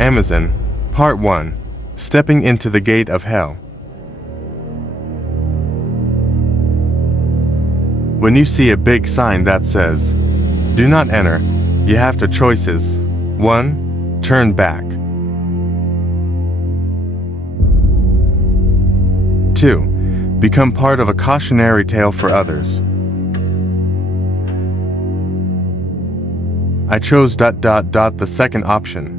Amazon, Part 1, Stepping into the Gate of Hell. When you see a big sign that says, "Do not enter," you have two choices. 1. Turn back. 2. Become part of a cautionary tale for others. I chose ... the second option.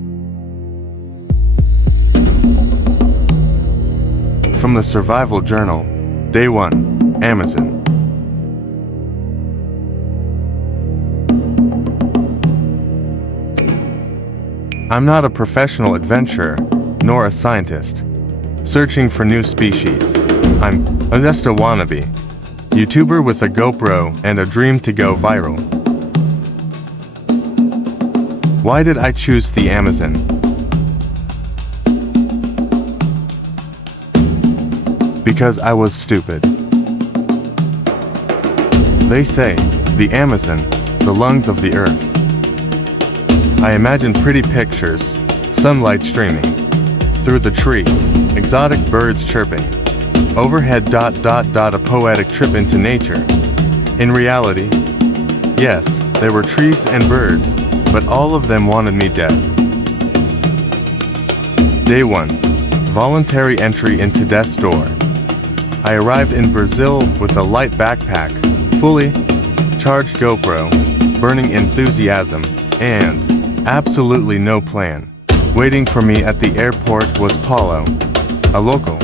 From the Survival Journal, Day 1, Amazon. I'm not a professional adventurer, nor a scientist, searching for new species. I'm just a wannabe YouTuber with a GoPro and a dream to go viral. Why did I choose the Amazon? Because I was stupid. They say, the Amazon, the lungs of the earth. I imagine pretty pictures, sunlight streaming through the trees, exotic birds chirping, overhead ... a poetic trip into nature. In reality, yes, there were trees and birds, but all of them wanted me dead. Day 1. Voluntary entry into death's door. I arrived in Brazil with a light backpack, fully charged GoPro, burning enthusiasm, and absolutely no plan. Waiting for me at the airport was Paulo, a local.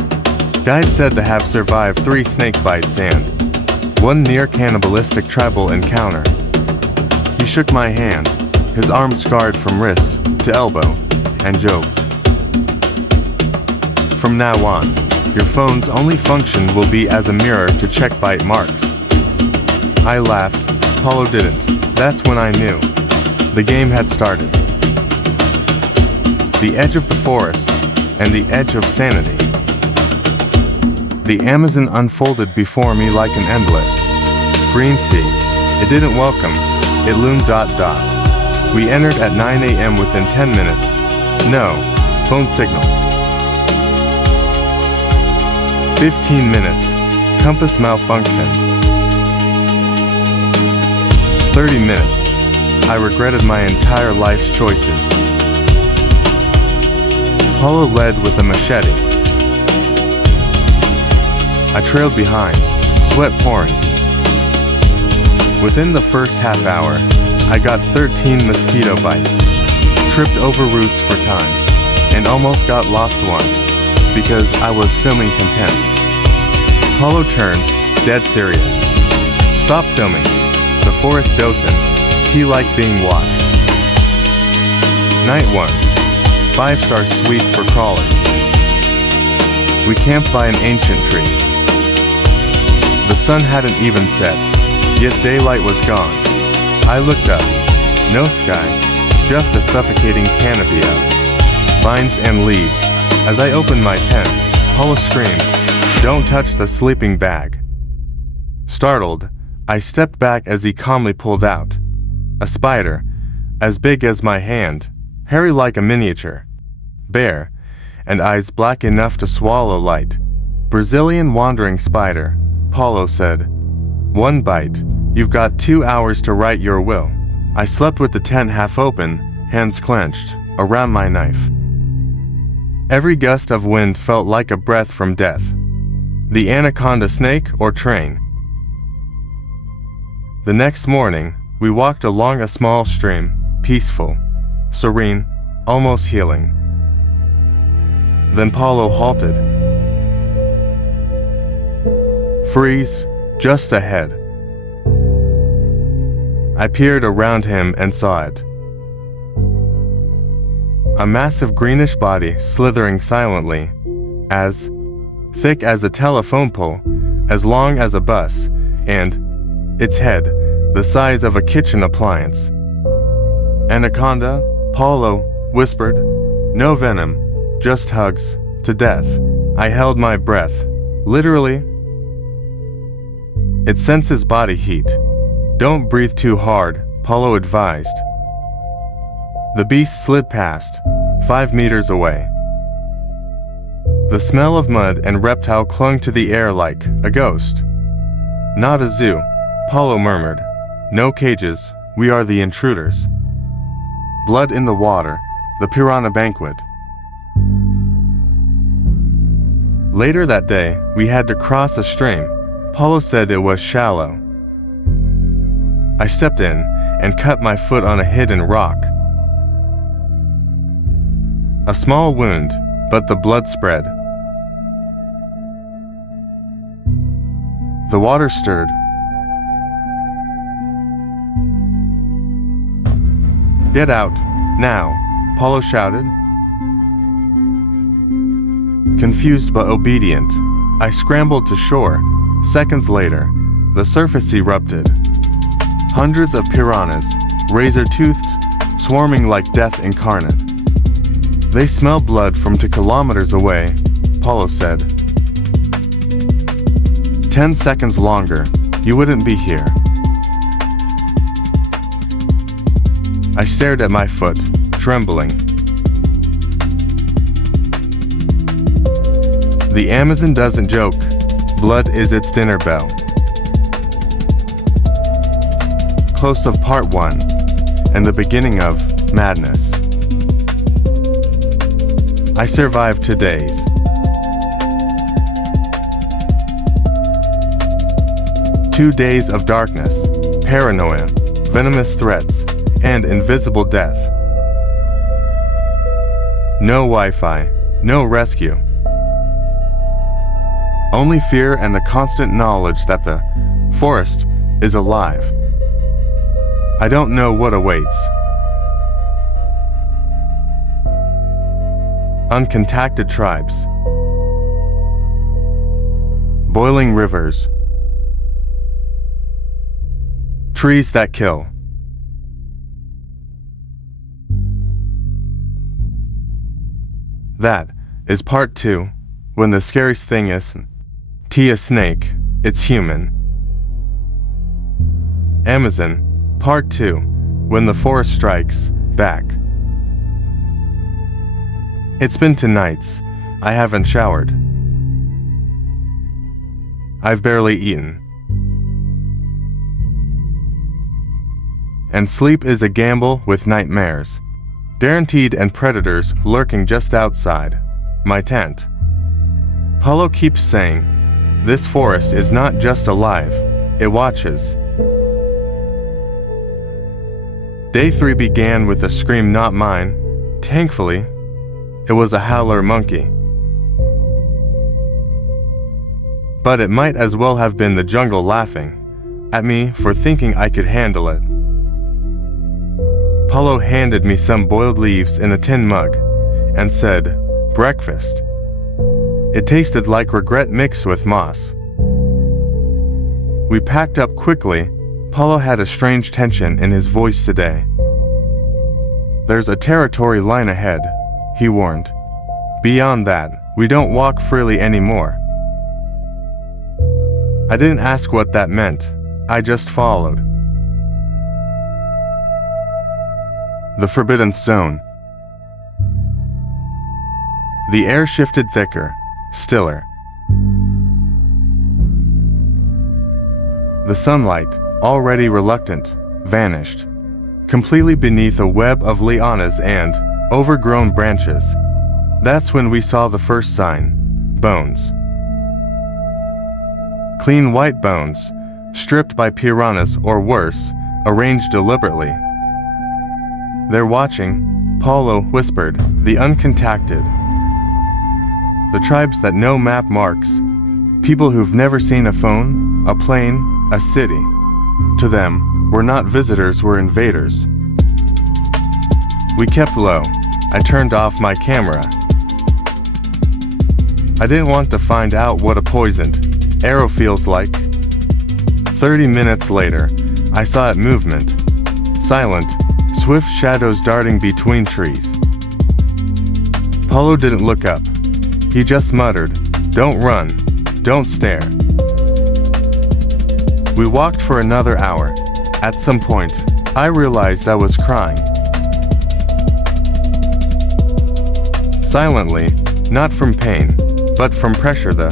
Guide said to have survived 3 snake bites and 1 near cannibalistic tribal encounter. He shook my hand, his arm scarred from wrist to elbow, and joked, "From now on, your phone's only function will be as a mirror to check bite marks." I laughed, Paulo didn't. That's when I knew the game had started. The edge of the forest, and the edge of sanity. The Amazon unfolded before me like an endless green sea. It didn't welcome, it loomed ... We entered at 9 a.m. within 10 minutes. No phone signal. 15 minutes. Compass malfunctioned. 30 minutes. I regretted my entire life's choices. Paulo led with a machete. I trailed behind, sweat pouring. Within the first half hour, I got 13 mosquito bites, tripped over roots 4 times, and almost got lost once, because I was filming content. Paulo turned, dead serious. "Stop filming. The forest docent. Tea like being watched." Night 1. 5-star suite for crawlers. We camped by an ancient tree. The sun hadn't even set, yet daylight was gone. I looked up. No sky, just a suffocating canopy of vines and leaves. As I opened my tent, Paulo screamed, "Don't touch the sleeping bag." Startled, I stepped back as he calmly pulled out a spider, as big as my hand, hairy like a miniature bear, and eyes black enough to swallow light. "Brazilian wandering spider," Paulo said. "1 bite. You've got 2 hours to write your will." I slept with the tent half open, hands clenched, around my knife. Every gust of wind felt like a breath from death. The anaconda snake or train. The next morning, we walked along a small stream, peaceful, serene, almost healing. Then Paulo halted. "Freeze, just ahead." I peered around him and saw it. A massive greenish body slithering silently, as thick as a telephone pole, as long as a bus, and its head the size of a kitchen appliance. "Anaconda," Paulo whispered. "No venom, just hugs, to death." I held my breath, literally. It senses body heat. "Don't breathe too hard," Paulo advised. The beast slid past, 5 meters away. The smell of mud and reptile clung to the air like a ghost. Not a zoo, Paulo murmured. No cages, we are the intruders. Blood in the water, the piranha banquet. Later that day, we had to cross a stream. Paulo said it was shallow. I stepped in and cut my foot on a hidden rock. A small wound, but the blood spread. The water stirred. Get out, now, Paulo shouted. Confused but obedient, I scrambled to shore. Seconds later, the surface erupted. Hundreds of piranhas, razor-toothed, swarming like death incarnate. They smell blood from 2 kilometers away, Paulo said. 10 seconds longer, you wouldn't be here. I stared at my foot, trembling. The Amazon doesn't joke. Blood is its dinner bell. Close of part 1, and the beginning of madness. I survived 2 days. Two days of darkness, paranoia, venomous threats, and invisible death. No Wi-Fi, no rescue. Only fear and the constant knowledge that the forest is alive. I don't know what awaits. Uncontacted tribes. Boiling rivers. Trees that kill. That is part 2, when the scariest thing isn't a snake, it's human. Amazon, part 2, when the forest strikes back. It's been 2 nights, I haven't showered. I've barely eaten. And sleep is a gamble with nightmares. Guaranteed and predators lurking just outside my tent. Paulo keeps saying, this forest is not just alive, it watches. Day 3 began with a scream not mine. Thankfully, it was a howler monkey. But it might as well have been the jungle laughing at me for thinking I could handle it. Paulo handed me some boiled leaves in a tin mug and said, breakfast. It tasted like regret mixed with moss. We packed up quickly. Paulo had a strange tension in his voice today. There's a territory line ahead, he warned. Beyond that, we don't walk freely anymore. I didn't ask what that meant, I just followed. The forbidden zone. The air shifted thicker, stiller. The sunlight, already reluctant, vanished, completely beneath a web of lianas and overgrown branches. That's when we saw the first sign, bones. Clean white bones, stripped by piranhas or worse, arranged deliberately. They're watching, Paulo whispered, the uncontacted. The tribes that no map marks. People who've never seen a phone, a plane, a city. To them, we're not visitors, we're invaders. We kept low. I turned off my camera. I didn't want to find out what a poisoned arrow feels like. 30 minutes later, I saw it movement. Silent, swift shadows darting between trees. Paulo didn't look up. He just muttered, "Don't run, don't stare." We walked for another hour. At some point, I realized I was crying. Silently, not from pain, but from pressure, the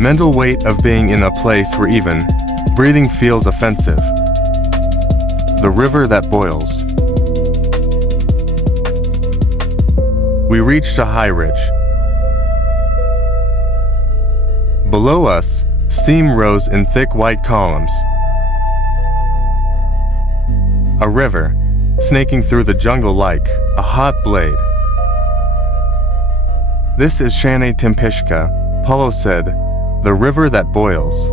mental weight of being in a place where even breathing feels offensive. The river that boils. We reached a high ridge. Below us, steam rose in thick white columns. A river, snaking through the jungle like a hot blade. This is Shane Timpishka, Paulo said, the river that boils.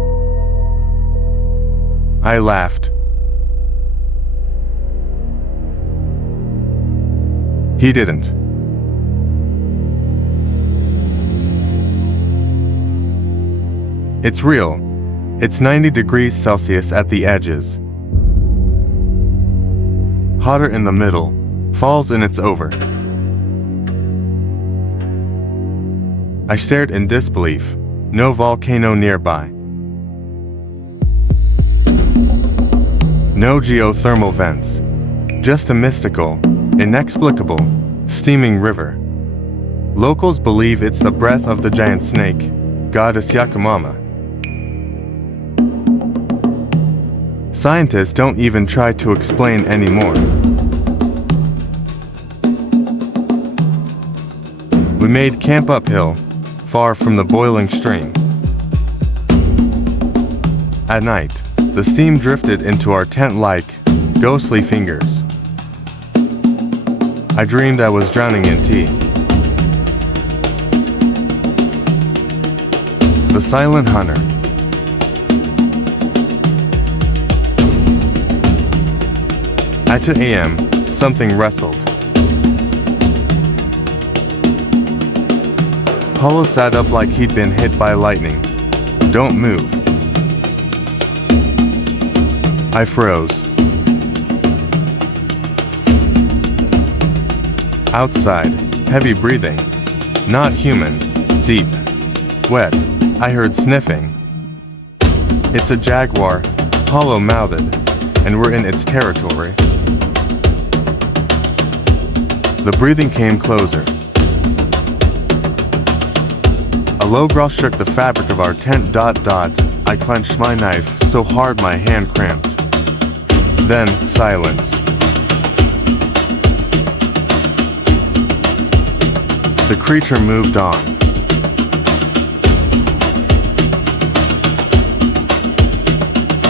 I laughed. He didn't. It's real. It's 90 degrees Celsius at the edges. Hotter in the middle, falls and it's over. I stared in disbelief. No volcano nearby. No geothermal vents. Just a mystical, inexplicable, steaming river. Locals believe it's the breath of the giant snake, goddess Yakumama. Scientists don't even try to explain anymore. We made camp uphill, far from the boiling stream. At night, the steam drifted into our tent like ghostly fingers. I dreamed I was drowning in tea. The Silent Hunter. At 2 a.m., something wrestled. Paulo sat up like he'd been hit by lightning. Don't move. I froze. Outside, heavy breathing. Not human. Deep. Wet. I heard sniffing. It's a jaguar, Paulo mouthed, and we're in its territory. The breathing came closer. A low growl shook the fabric of our tent. I clenched my knife so hard my hand cramped. Then, silence. The creature moved on.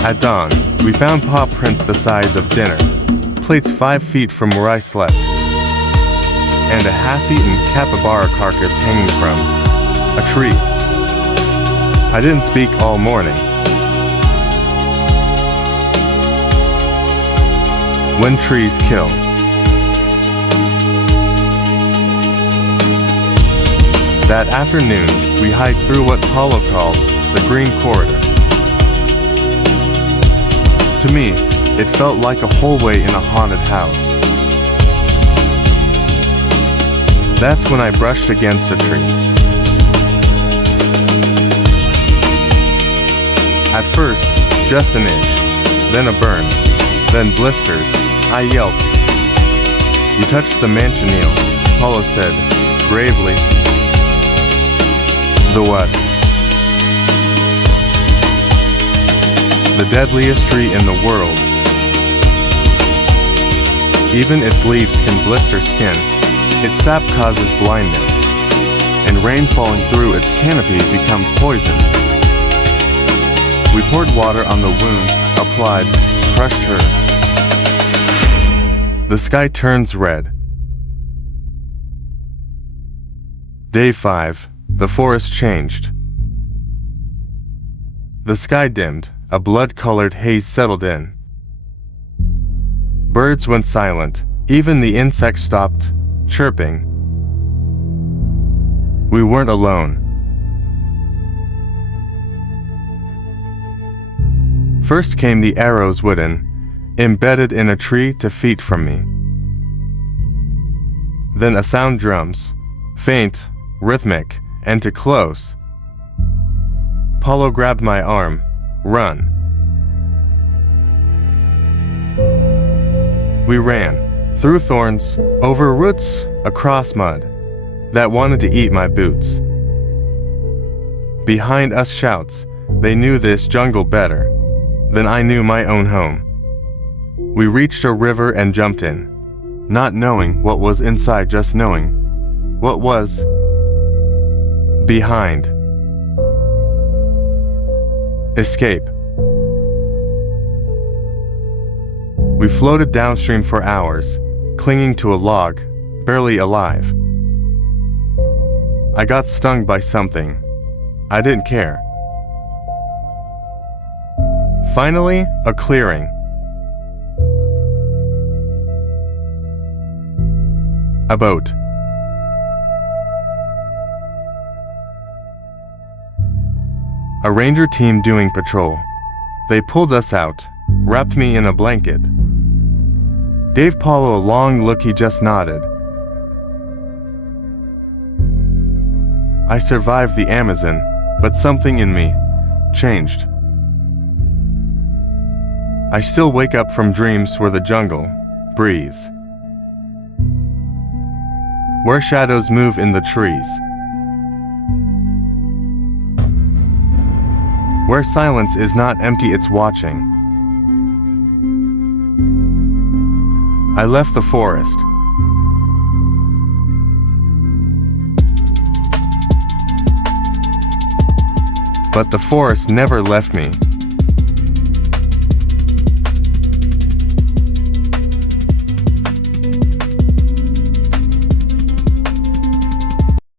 At dawn, we found paw prints the size of dinner, plates 5 feet from where I slept, and a half-eaten capybara carcass hanging from a tree. I didn't speak all morning. When trees kill. That afternoon, we hiked through what Paulo called the Green Corridor. To me, it felt like a hallway in a haunted house. That's when I brushed against a tree. At first, just an itch, then a burn, then blisters. I yelped. You touched the manchineel, Paulo said, gravely. The what? The deadliest tree in the world. Even its leaves can blister skin. Its sap causes blindness, and rain falling through its canopy becomes poison. We poured water on the wound, applied, crushed herbs. The sky turns red. Day 5, the forest changed. The sky dimmed, a blood-colored haze settled in. Birds went silent, even the insects stopped chirping. We weren't alone. First came the arrows wooden, embedded in a tree 2 feet from me. Then a sound drums, faint, rhythmic, and too close. Paulo grabbed my arm. Run. We ran, through thorns, over roots, across mud. that wanted to eat my boots. Behind us shouts, they knew this jungle better than I knew my own home. We reached a river and jumped in, not knowing what was inside, just knowing what was behind. Escape. We floated downstream for hours, clinging to a log, barely alive. I got stung by something. I didn't care. Finally, a clearing. A boat. A ranger team doing patrol. They pulled us out, wrapped me in a blanket. Gave Paulo a long look, he just nodded. I survived the Amazon, but something in me changed. I still wake up from dreams where the jungle breeze, where shadows move in the trees, where silence is not empty, it's watching. I left the forest. But the forest never left me.